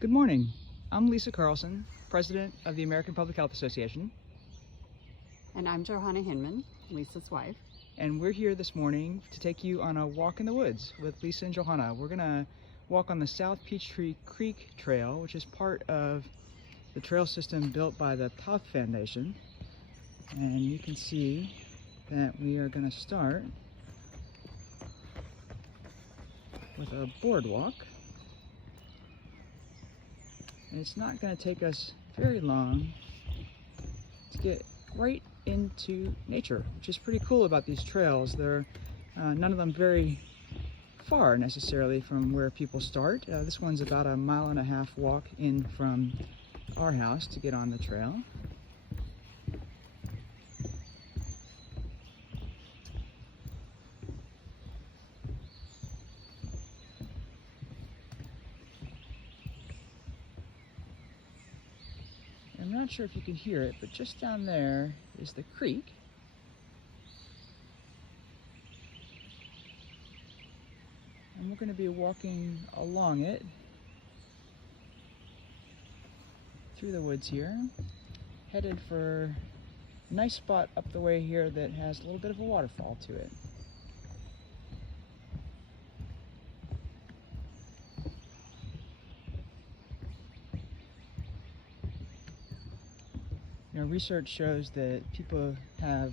Good morning. I'm Lisa Carlson, President of the American Public Health Association. And I'm Johanna Hinman, Lisa's wife. And we're here this morning to take you on a walk in the woods with Lisa and Johanna. We're going to walk on the South Peachtree Creek Trail, which is part of the trail system built by the APHA Foundation. And you can see that we are going to start with a boardwalk. And it's not going to take us very long to get right into nature, which is pretty cool about these trails. They're none of them very far necessarily from where people start. This one's about a 1.5 mile walk in from our house to get on the trail. I'm not sure if you can hear it, but just down there is the creek. And we're going to be walking along it through the woods here, headed for a nice spot up the way here that has a little bit of a waterfall to it. Research shows that people have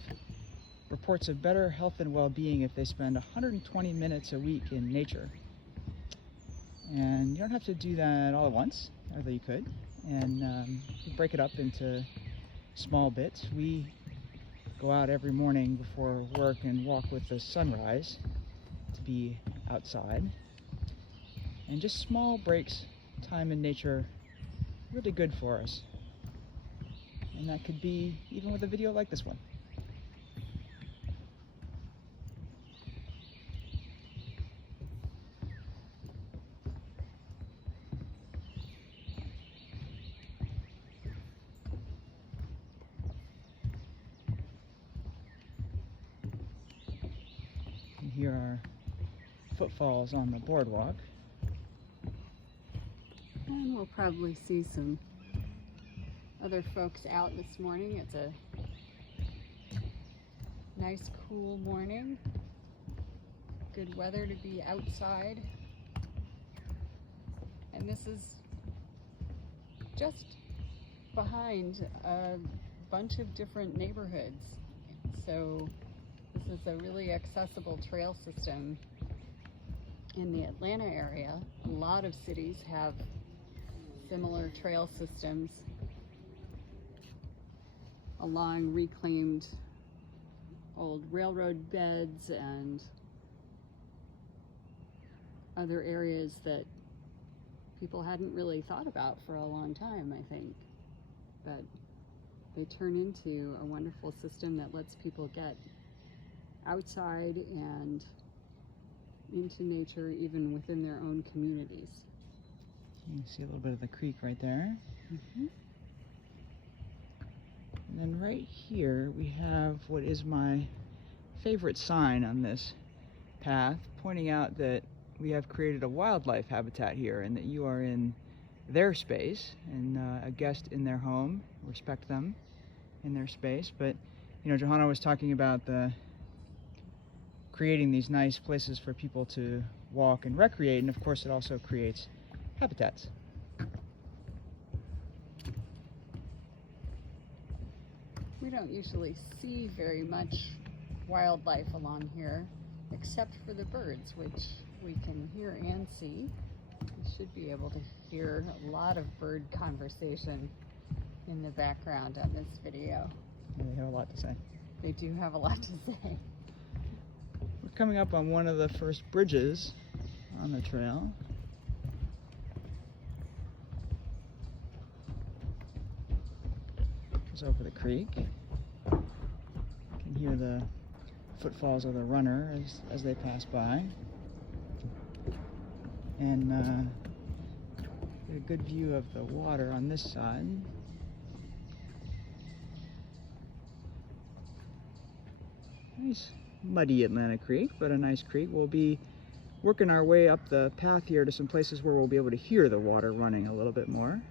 reports of better health and well-being if they spend 120 minutes a week in nature. And you don't have to do that all at once, although you could. And you break it up into small bits. We go out every morning before work and walk with the sunrise to be outside. And just small breaks, time in nature, really good for us. And that could be even with a video like this one. And here are footfalls on the boardwalk. And we'll probably see some other folks out this morning. It's a nice cool morning. Good weather to be outside. And this is just behind a bunch of different neighborhoods. So this is a really accessible trail system in the Atlanta area. A lot of cities have similar trail systems along reclaimed old railroad beds and other areas that people hadn't really thought about for a long time, I think. But they turn into a wonderful system that lets people get outside and into nature even within their own communities. You can see a little bit of the creek right there. Mm-hmm. And then right here we have what is my favorite sign on this path, pointing out that we have created a wildlife habitat here and that you are in their space and a guest in their home. Respect them in their space. But Johanna was talking about creating these nice places for people to walk and recreate, and of course it also creates habitats. We don't usually see very much wildlife along here, except for the birds, which we can hear and see. You should be able to hear a lot of bird conversation in the background on this video. Yeah, they have a lot to say. They do have a lot to say. We're coming up on one of the first bridges on the trail. Goes over the creek. You can hear the footfalls of the runner as they pass by. And get a good view of the water on this side. Nice muddy Atlanta Creek, but a nice creek. We'll be working our way up the path here to some places where we'll be able to hear the water running a little bit more.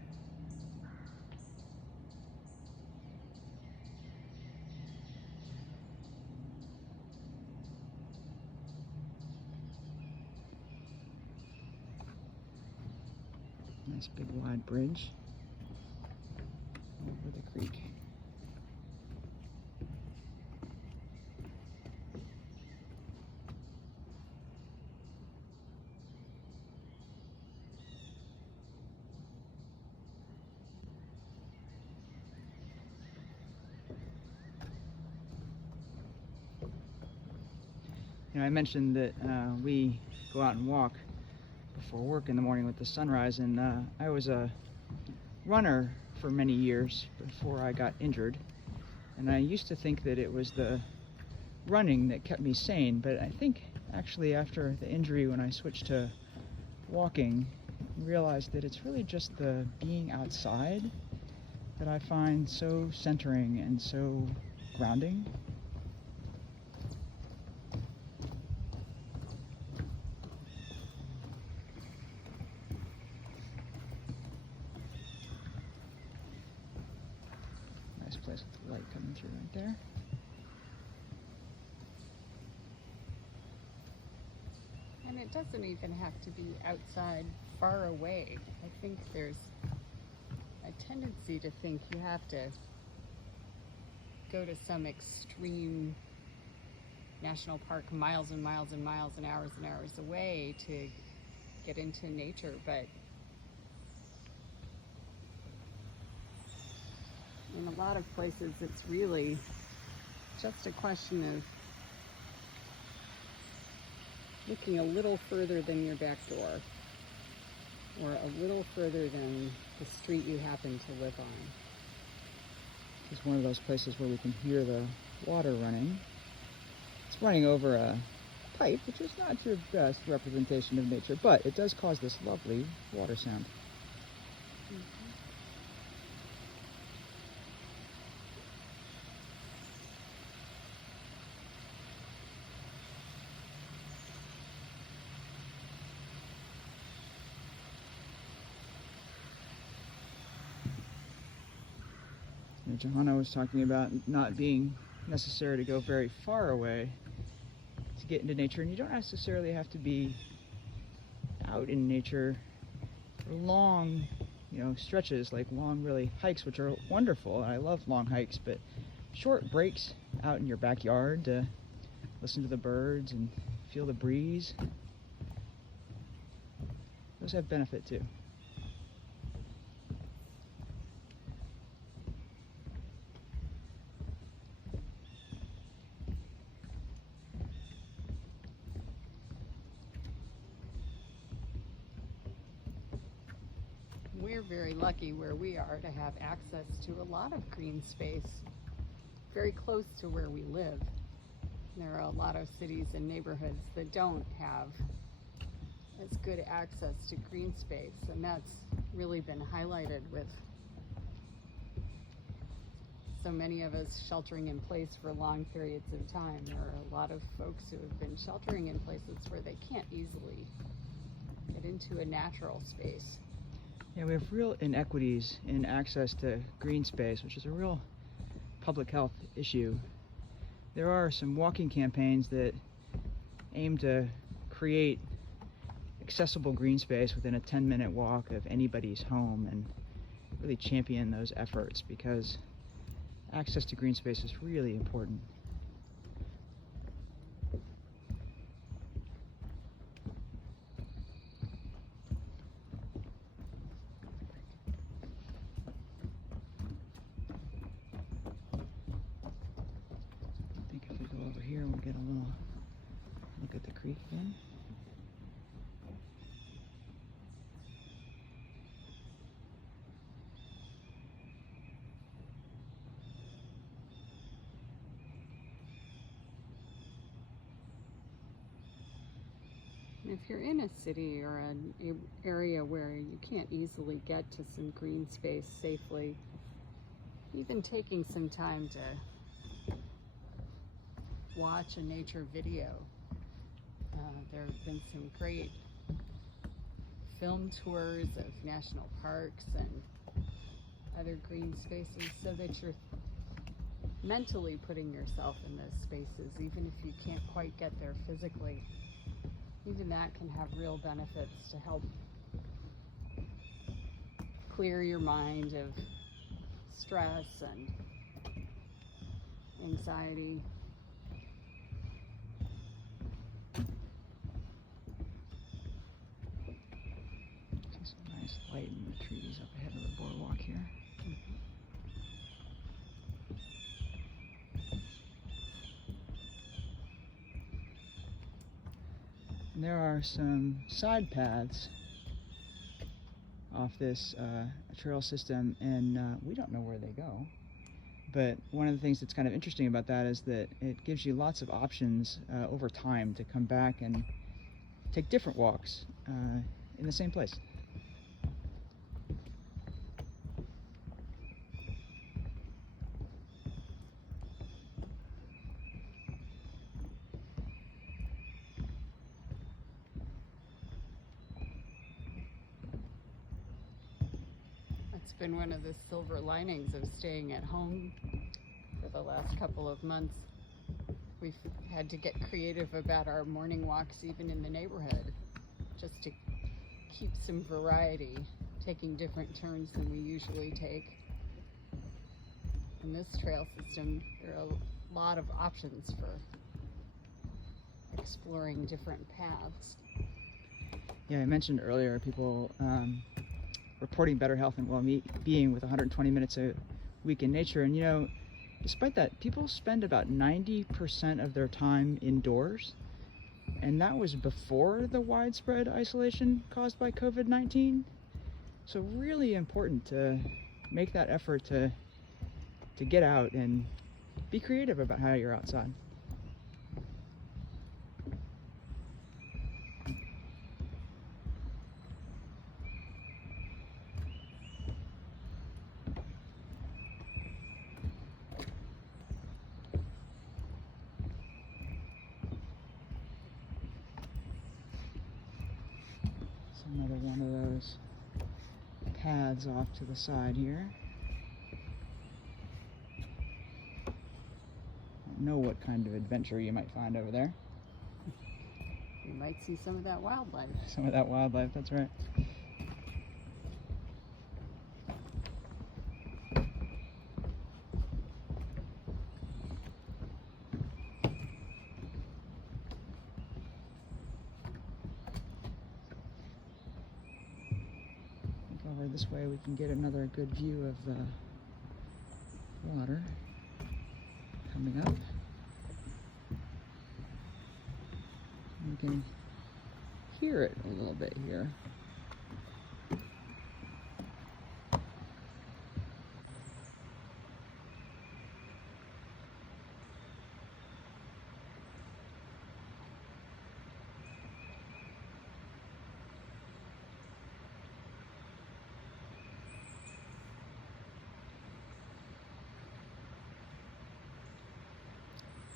Nice big wide bridge over the creek. You know, I mentioned that we go out and walk before work in the morning with the sunrise, and I was a runner for many years before I got injured, and I used to think that it was the running that kept me sane, but I think actually after the injury, when I switched to walking, I realized that it's really just the being outside that I find so centering and so grounding. Nice place with the light coming through right there. And it doesn't even have to be outside, far away. I think there's a tendency to think you have to go to some extreme national park miles and miles and miles and hours away to get into nature, but in a lot of places it's really just a question of looking a little further than your back door, or a little further than the street you happen to live on. It's one of those places where we can hear the water running. It's running over a pipe, which is not your best representation of nature, but it does cause this lovely water sound. Johanna was talking about not being necessary to go very far away to get into nature, and you don't necessarily have to be out in nature for long, stretches, like long, really hikes, which are wonderful. I love long hikes, but short breaks out in your backyard to listen to the birds and feel the breeze, those have benefit too. We're very lucky where we are to have access to a lot of green space very close to where we live. There are a lot of cities and neighborhoods that don't have as good access to green space, and that's really been highlighted with so many of us sheltering in place for long periods of time. There are a lot of folks who have been sheltering in places where they can't easily get into a natural space. Yeah, we have real inequities in access to green space, which is a real public health issue. There are some walking campaigns that aim to create accessible green space within a 10-minute walk of anybody's home and really champion those efforts, because access to green space is really important. Over here, we'll get a little look at the creek again. If you're in a city or an area where you can't easily get to some green space safely, even taking some time to watch a nature video There have been some great film tours of national parks and other green spaces, so that you're mentally putting yourself in those spaces, even if you can't quite get there physically. Even that can have real benefits to help clear your mind of stress and anxiety. See some nice light in the trees up ahead of the boardwalk here. And there are some side paths off this trail system, and we don't know where they go. But one of the things that's kind of interesting about that is that it gives you lots of options over time to come back and take different walks in the same place. It's been one of the silver linings of staying at home for the last couple of months. We've had to get creative about our morning walks, even in the neighborhood, just to keep some variety, taking different turns than we usually take. In this trail system, there are a lot of options for exploring different paths. Yeah, I mentioned earlier people reporting better health and well-being with 120 minutes a week in nature. And you know, despite that, people spend about 90% of their time indoors. And that was before the widespread isolation caused by COVID-19. So really important to make that effort to get out and be creative about how you're outside. Another one of those paths off to the side here. Don't know what kind of adventure you might find over there. You might see some of that wildlife. Some of that wildlife, that's right. Over this way we can get another good view of the water coming up. We can hear it a little bit here.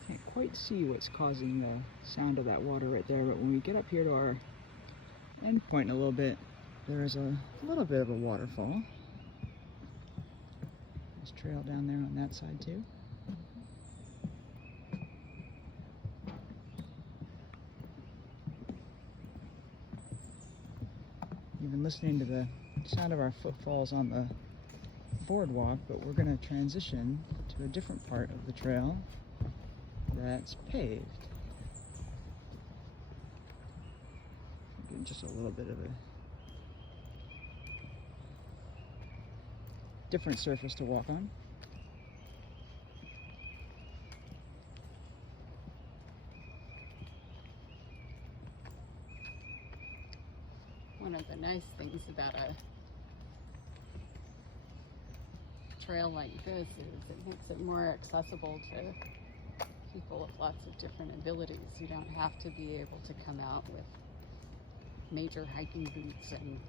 Can't quite see what's causing the sound of that water right there, but when we get up here to our end point in a little bit, there's a little bit of a waterfall. There's a trail down there on that side too. You've been listening to the sound of our footfalls on the boardwalk, but we're going to transition to a different part of the trail that's paved. Getting just a little bit of a different surface to walk on. One of the nice things about a trail like this is it makes it more accessible to people with lots of different abilities. You don't have to be able to come out with major hiking boots and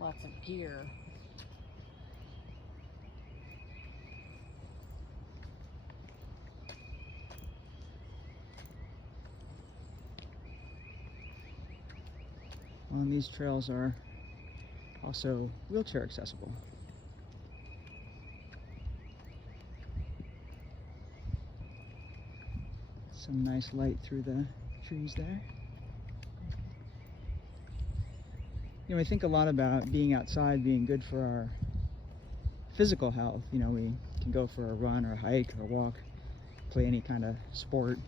lots of gear. these trails are also wheelchair accessible. Some nice light through the trees there. You know, we think a lot about being outside being good for our physical health. You know, we can go for a run or a hike or a walk, play any kind of sport.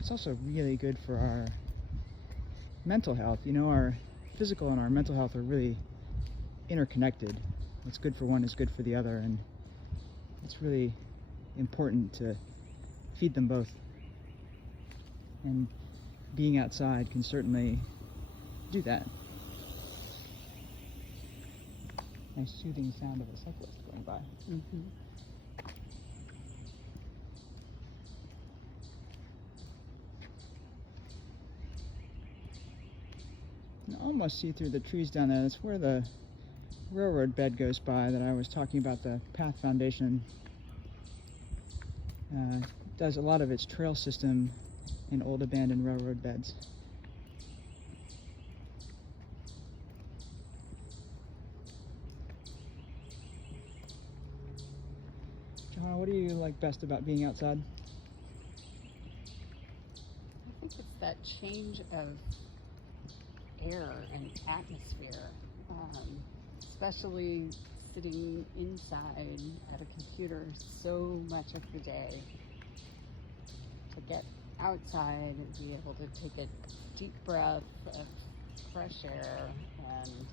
It's also really good for our mental health. You know, our physical and our mental health are really interconnected. What's good for one is good for the other, and it's really important to feed them both. And being outside can certainly do that. Nice soothing sound of a cyclist going by. Mm-hmm. You can almost see through the trees down there. That's where the railroad bed goes by that I was talking about. The Path Foundation does a lot of its trail system in old abandoned railroad beds. Johanna, what do you like best about being outside? I think it's that change of air and atmosphere, especially sitting inside at a computer so much of the day. To get outside and be able to take a deep breath of fresh air and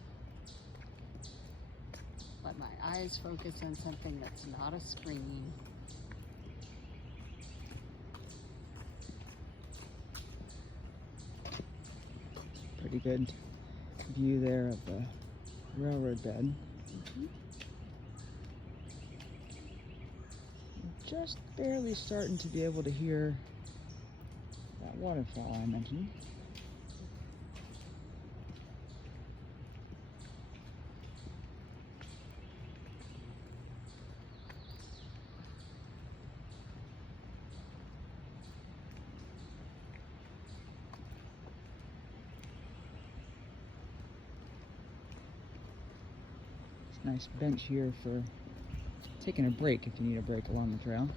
let my eyes focus on something that's not a screen. Pretty good view there of the railroad bed. Mm-hmm. Just barely starting to be able to hear that waterfall I mentioned. Nice bench here for taking a break if you need a break along the trail.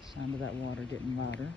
The sound of that water getting louder.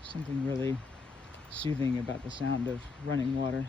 Something really soothing about the sound of running water.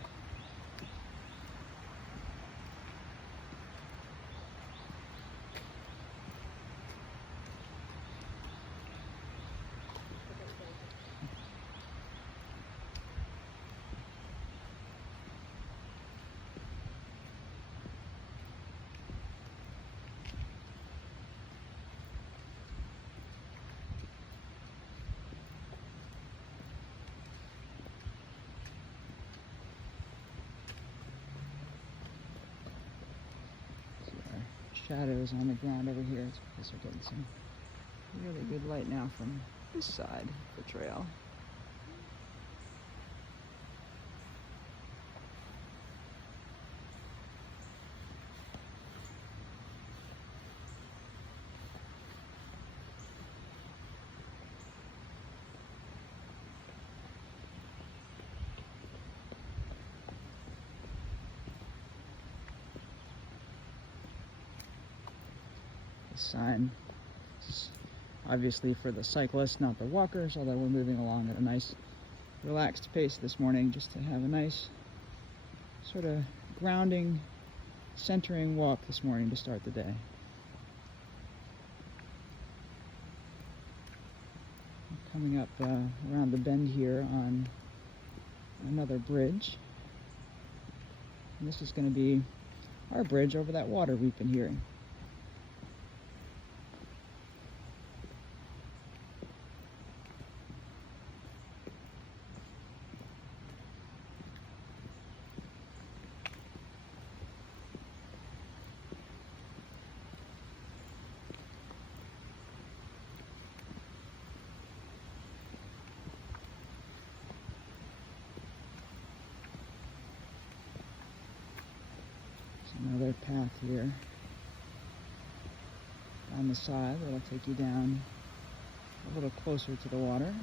Shadows on the ground over here. It's because we're getting some really good light now from this side of the trail. Sign is obviously for the cyclists, not the walkers, although we're moving along at a nice relaxed pace this morning, just to have a nice sort of grounding, centering walk this morning to start the day. Coming up around the bend here on another bridge. And this is going to be our bridge over that water we've been hearing. Another path here on the side that'll take you down a little closer to the water.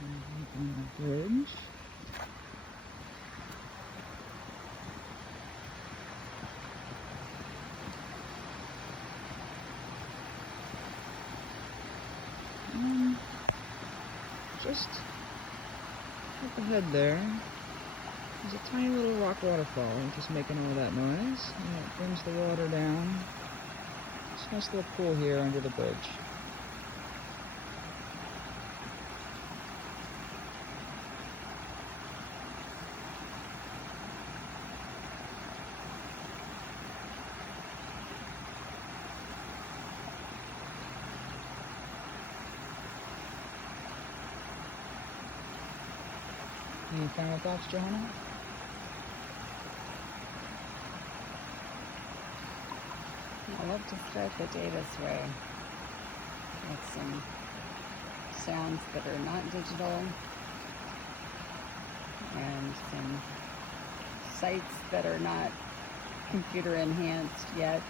And on the bridge. Just up ahead there, there's a tiny little rock waterfall, just making all that noise, and it brings the water down. It's a nice little pool here under the bridge. Any final thoughts, Johanna? I love to start the day this way, with some sounds that are not digital and some sights that are not computer enhanced yet.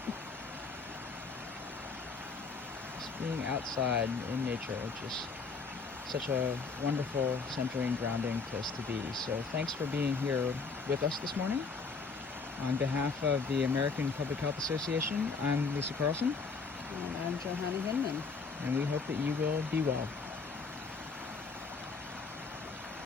Just being outside in nature, just such a wonderful, centering, grounding place to be. So thanks for being here with us this morning. On behalf of the American Public Health Association, I'm Lisa Carlson. And I'm Johanna Hinman. And we hope that you will be well.